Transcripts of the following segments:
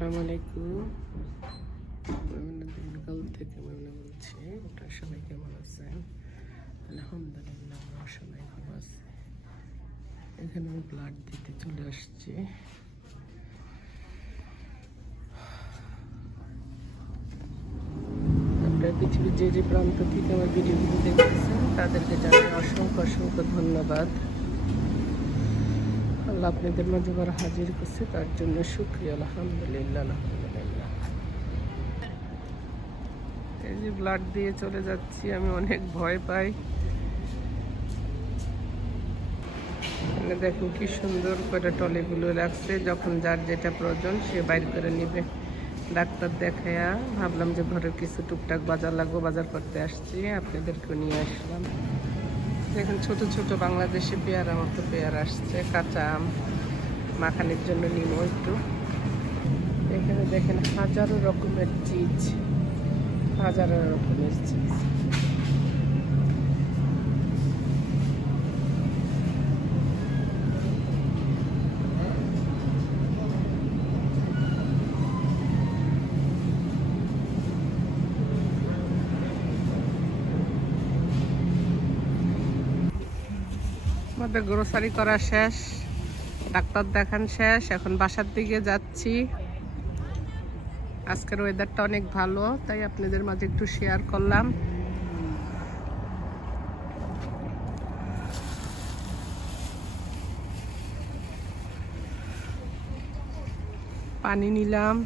আসসালামু আলাইকুম। দিনকাল থেকে মনে বলছি, আপনারা সবাই কেমন আছেন? আলহামদুলিল্লাহ, আমরা সবাই ভালো আছি। এখানে আমি ব্লাড দিতে চলে আসছি। আপনারা পৃথিবীর যে যে প্রান্ত থেকে আমার ভিডিওগুলো দেখতেছেন তাদেরকে জানাই অসংখ্য অসংখ্য ধন্যবাদ। আল্লাহ আপনাদের মাঝে আবার হাজির করছে, তার জন্য শুকরিয়া। আলহামদুলিল্লাহ আলহামদুলিল্লাহ। এই যে ব্লাড দিয়ে চলে যাচ্ছি, আমি অনেক ভয় পাই। দেখুন কি সুন্দর করে টলিগুলো রাখছে, যখন যার যেটা প্রয়োজন সে বাইর করে নিবে। ডাক্তার দেখায়া ভাবলাম যে ঘরের কিছু টুকটাক বাজার লাগবে, বাজার করতে আসছি, আপনাদেরকে নিয়ে আসলাম। দেখুন ছোট ছোট বাংলাদেশি পেয়ারা মতো পেয়ারা আসছে, কাঁচা আম মাখানোর জন্য নিব একটু। এখানে দেখেন হাজারো রকমের চিজ, হাজারো রকমের চিজ। আমাদের গ্রোসারি করা শেষ, ডাক্তার দেখান শেষ, এখন বাসার দিকে যাচ্ছি। আজকের ওয়েদারটা অনেক ভালো, তাই আপনাদের মাঝে একটু শেয়ার করলাম। পানি নিলাম।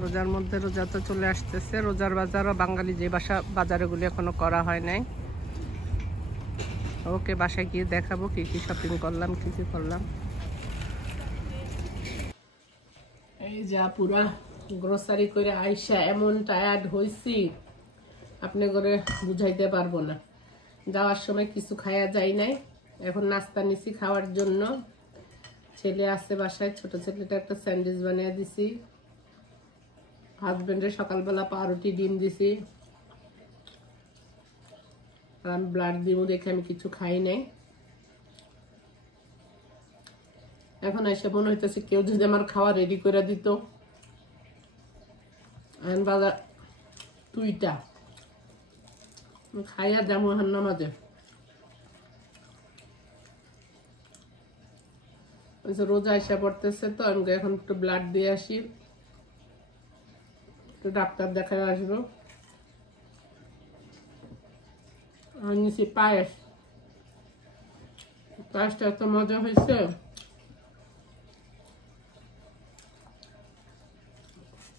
রোজার মধ্যে রোজা তো চলে আসতেছে, রোজার বাজারও বাঙালি যে বাজারগুলি এখনো করা হয় নাই। ওকে, বাসায় গিয়ে দেখাবো কি কি শপিং করলাম, কি কি করলাম। এই যা পুরা গ্রোসারি করে আইসা এমন টায়ার্ড হয়েছি, আপনি করে বুঝাইতে পারবো না। যাওয়ার সময় কিছু খাওয়া যায় নাই, এখন নাস্তা নিছি খাওয়ার জন্য। ছেলে আছে বাসায়, ছোট ছেলেটা একটা স্যান্ডউইচ বানিয়ে দিছি। হাজবেন্ডের সকালবেলা পাউরুটি ডিম দিছি। আর আমি ব্লাড দিব দেখে আমি কিছু খাই নাই। এখন এসে মনে হইতেছে কেউ যদি আমার খাওয়া রেডি করে দিত। বাজার তুইটা খাইয়া যাবো নামাজে। রোজা এসে পড়তেছে, তো আমি এখন একটু ব্লাড দিয়ে আসি, একটু ডাক্তার দেখায় আসবো। আমি নিছি পায়েস, পায়েসটা এত মজা হয়েছে।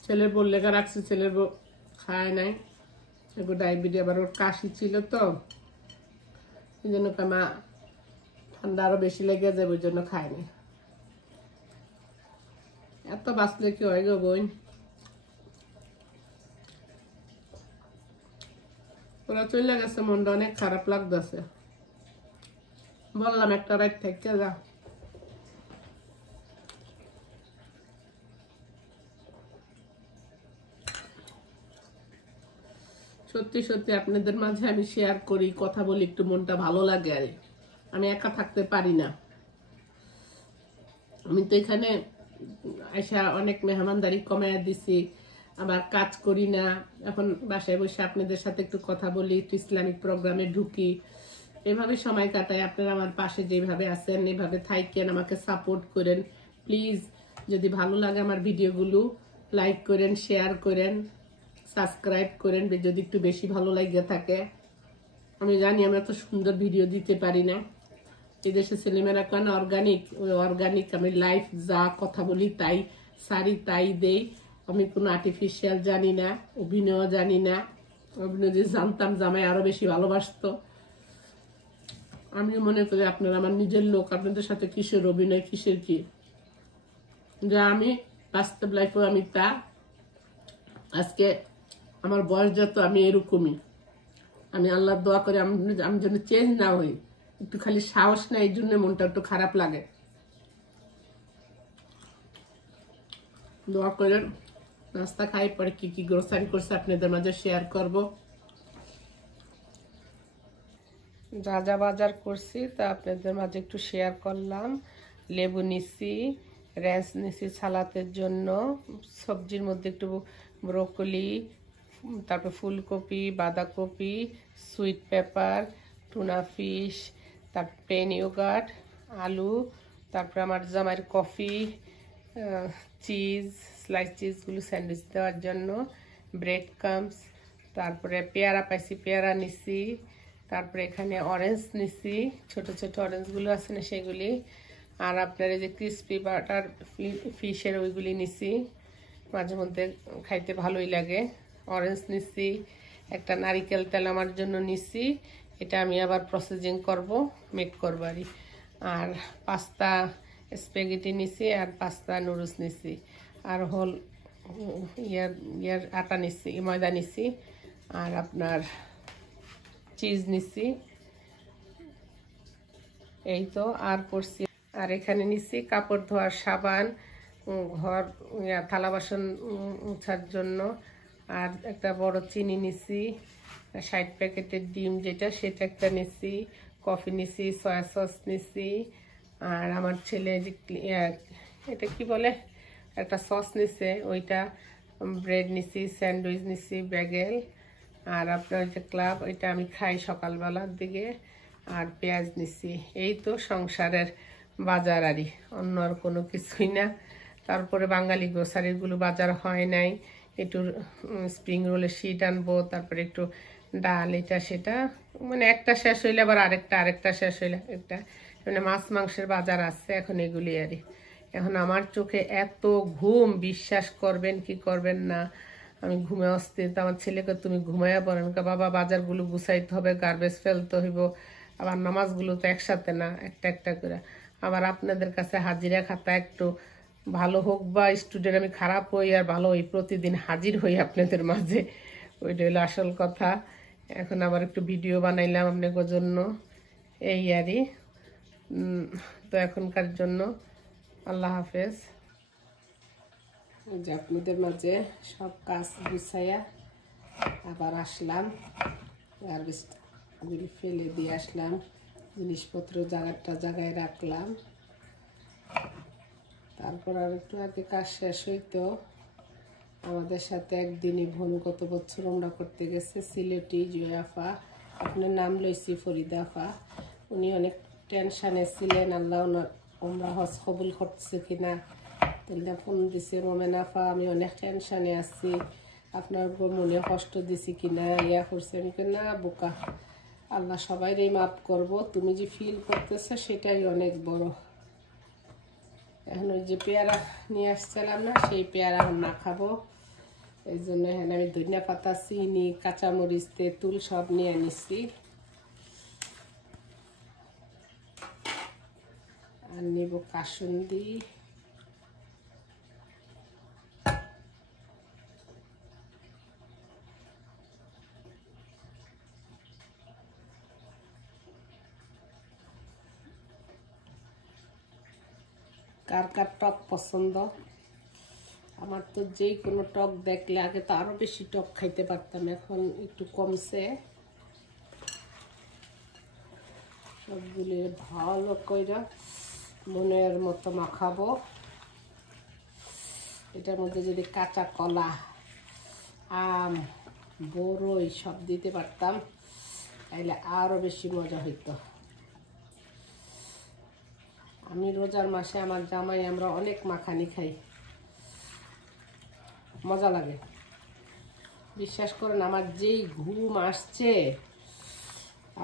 ছেলের বউ লেখা রাখছি, ছেলের বউ খায় নাই, একটু ডায়াবেটিস, আবার ওর কাশি ছিল, তো এই জন্য মা ঠান্ডা আরো বেশি লেগে যাবে, ওই জন্য খায় নাই। এত বাঁচলে কি হয় গো বোন, ওরা চলে গেছে, মনটা অনেক খারাপ লাগতেছে। বললাম একটা রাত থেকে যা। সত্যি সত্যি আপনাদের মাঝে আমি শেয়ার করি, কথা বলি, একটু মনটা ভালো লাগে। আর আমি একা থাকতে পারি না। আমি তো এখানে এসে অনেক মেহমানদারি কমায় দিছি, আবার কাজ করি না। এখন বাসায় বসে আপনাদের সাথে একটু কথা বলি, একটু ইসলামিক প্রোগ্রামে ঢুকি, এভাবে সময় কাটাই। আপনারা আমার পাশে যেভাবে আছেন এভাবে থাকেন, আমাকে সাপোর্ট করেন প্লিজ। যদি ভালো লাগে আমার ভিডিওগুলো লাইক করেন, শেয়ার করেন, সাবস্ক্রাইব করেন যদি একটু বেশি ভালো লাগে থাকে। আমি জানি আমি এত সুন্দর ভিডিও দিতে পারি না, এদেশে ছেলেমেয়েরা কেন অর্গানিক, ওই অর্গানিক আমি লাইফ যা কথা বলি তাই সারি তাই দেই। আমি কোনো আর্টিফিশিয়াল জানি না, অভিনয় জানি না। অভিনয় যদি জানতাম জামাই আরো বেশি ভালোবাসতো। আমি মনে করি আপনারা আমার নিজের লোক, আপনাদের সাথে কিসের অভিনয়, কিসের কি, যে আমি বাস্তব লাইফে আমি তা। আজকে আমার বয়স যত আমি এরকমই। আমি আল্লাহর দোয়া করে আমি যেন চেঞ্জ না হই, একটু খালি সাহস না, এই জন্য মনটা একটু খারাপ লাগে। দোয়া করেন। নাস্তা খাই, পরে কি কি গ্রোসারি করছে আপনাদের মাঝে শেয়ার করব। যা যা বাজার করছি তা আপনাদের মাঝে একটু শেয়ার করলাম। লেবু নিছি, রেঞ্চ নিছি সালাতের জন্য। সবজির মধ্যে একটু ব্রোকলি, তারপর ফুলকপি, বাঁধাকপি, সুইট পেপার, টুনা ফিশ, তারপর প্লেন ইয়োগার্ট, আলু, তারপর আমার জামাইয়ের কফি, চিজ, স্লাইস চিজগুলো স্যান্ডউইচ দেওয়ার জন্য, ব্রেড ক্রাম্বস, তারপরে পেয়ারা পাইছি, পেয়ারা নিছি, তারপরে এখানে অরেঞ্জ নিছি, ছোট ছোট অরেঞ্জগুলো আছে না সেগুলি, আর আপনার এই যে ক্রিসপি বাটার ফিশের ওইগুলি নিছি, মাঝে মধ্যে খাইতে ভালোই লাগে। অরেঞ্জ নিছি, একটা নারিকেল তেল আমার জন্য নিছি, এটা আমি আবার প্রসেসিং করব, মেক করবো আর পাস্তা স্প্যাগেটি নিছি, আর পাস্তা নুডলস নিছি, আর হোল ইয়ার আটা নিছি, ময়দা নিছি, আর আপনার চিজ নিছি। এই তো আর করছি। আর এখানে নিছি কাপড় ধোয়ার সাবান, ঘর থালা বাসন মোছার জন্য, আর একটা বড় চিনি নিছি, 60 প্যাকেটের ডিম যেটা সেটা একটা নিছি, কফি নিছি, সয়া সস নিছি, আর আমার ছেলে যে এটা কি বলে একটা সস নিছে ওইটা, ব্রেড নিছি, স্যান্ডউইচ নিছি, ব্যাগেল, আর আপনার যে ক্লাব ওইটা আমি খাই সকালবেলার দিকে, আর পেঁয়াজ নিছি। এই তো সংসারের বাজার আরই, অন্য আর কোনো কিছুই না। তারপরে বাঙালি গ্রোসারিগুলো বাজার হয় নাই, একটু স্প্রিং রোলের শিট আনবো, তারপরে একটু ডাল, এটা সেটা, মানে একটা শেষ হইলে আবার আরেকটা শেষ হইলে একটা, মানে মাছ মাংসের বাজার আছে এখন, এগুলি আরই। এখন আমার চোখে এত ঘুম, বিশ্বাস করবেন কি করবেন না, আমি ঘুমে অস্থির। তো আমার ছেলেকে তুমি ঘুমাইয়া পড়ো, আমি বাবা বাজারগুলো গুছাইতে হবে, গার্বেজ ফেলতে হইব, আবার নামাজগুলো তো একসাথে না, একটা একটা করে। আবার আপনাদের কাছে হাজিরা খাতা একটু ভালো হোক বা স্টুডেন্ট আমি খারাপ হই আর ভালো হই, প্রতিদিন হাজির হই আপনাদের মাঝে, ওইটা হলো আসল কথা। এখন আবার একটু ভিডিও বানাইলাম আপনাদের জন্য, এই আরই। তো এখনকার জন্য আল্লাহ হাফেজ। যে আপনাদের মাঝে সব কাজ গুছাইয়া আবার আসলাম, গার্বেজগুলি ফেলে দিয়ে আসলাম, জিনিসপত্র জায়গায় রাখলাম। তারপর আর একটু আগে কাজ শেষ হইতো। আমাদের সাথে একদিনই বোন গত বছর আমরা করতে গেছে সিলেটি, জয়াফা, আপনার নাম লইছি ফরিদা আফা, উনি অনেক টেনশানে ছিলেন, আল্লাহ আমরা হজ কবুল করতেছে কিনা। তাহলে ফোন দিছে, মোমেন আফা আমি অনেক টেনশানে আছি, আপনার মনে কষ্ট দিছি কিনা, ইয়া করছে। আমি না বোকা, আল্লাহ সবাইরই মাফ করব, তুমি যে ফিল করতেছো সেটাই অনেক বড়। এখন ওই যে পেয়ারা নিয়ে আসছিলাম না, সেই পেয়ারা না খাবো, এই জন্য এখানে আমি ধনিয়া পাতা, চিনি, কাঁচামরিচ, তেঁতুল সব নিয়ে নিচ্ছি। আর নেব কাসুন্দি, কার কার টক পছন্দ। আমার তো যেই কোনো টক দেখলে, আগে তো আরো বেশি টক খাইতে পারতাম, এখন একটু কমছে। সবগুলি ভালো কইরা মনের মতো মাখাবো। এটার মধ্যে যদি কাঁচা কলা, আম, বড়ই সব দিতে পারতাম, তাইলে আরো বেশি মজা হইতো। আমি রোজার মাসে আমার জামাই আমরা অনেক মাখানি খাই, মজা লাগে। বিশ্বাস করেন আমার যেই ঘুম আসছে,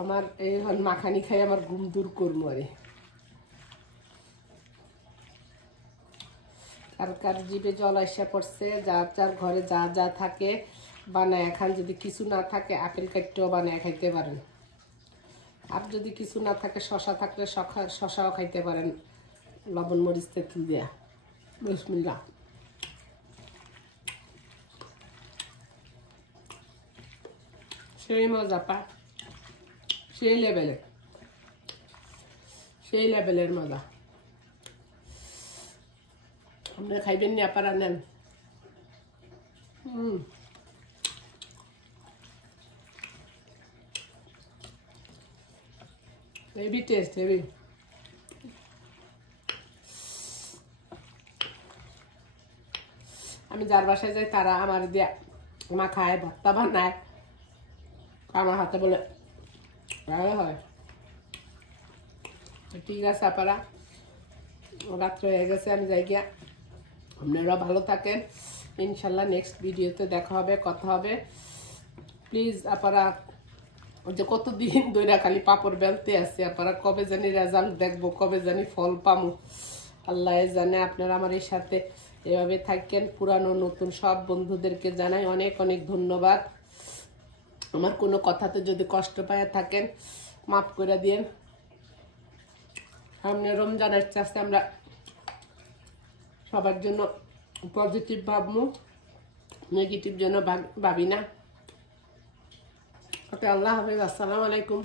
আমার এখন মাখানি খাই আমার ঘুম দূর করবো। আরে কার কার জিভে জল আসা পড়ছে, যার যার ঘরে যা যা থাকে বানায় খান। যদি কিছু না থাকে আপেল কাটতেও বানায় খাইতে পারেন, আর যদি কিছু না থাকে শশা থাকলে শশাও খাইতে পারেন, লবণ মরিচ তেঁতুল দিয়া। বিসমিল্লাহ। সেই মজা পা, সেই লেভেলের মজা। আপনারা খাইবেন নি আপারা? নেন। Heavy taste, heavy. আমি যার বাসায় যাই তারা আমার দিয়ে মাখায়, ভর্তা বানায়, আমার হাতে বলে ভালো হয়। ঠিক আছে আপারা, রাত্র হয়ে গেছে, আমি যাই গিয়া। আপনারা ভালো থাকেন, ইনশাল্লাহ নেক্সট ভিডিওতে দেখা হবে, কথা হবে। প্লিজ আপারা, যে কতদিন ধরে খালি পাপড় বেলতে আছে, আপনারা কবে জানি রেজাল্ট দেখবো, কবে জানি ফল পামু, আল্লাহ জানে। আপনারা আমার এই সাথে এভাবে থাকেন। পুরানো নতুন সব বন্ধুদেরকে জানাই অনেক অনেক ধন্যবাদ। আমার কোনো কথাতে যদি কষ্ট পায় থাকেন মাফ করে দিন। সামনে রমজান আসতে আমরা সবার জন্য পজিটিভ ভাববো, নেগেটিভ যেন ভাবি না। ওকে, আল্লাহ হাফেজ, আসসালামু আলাইকুম।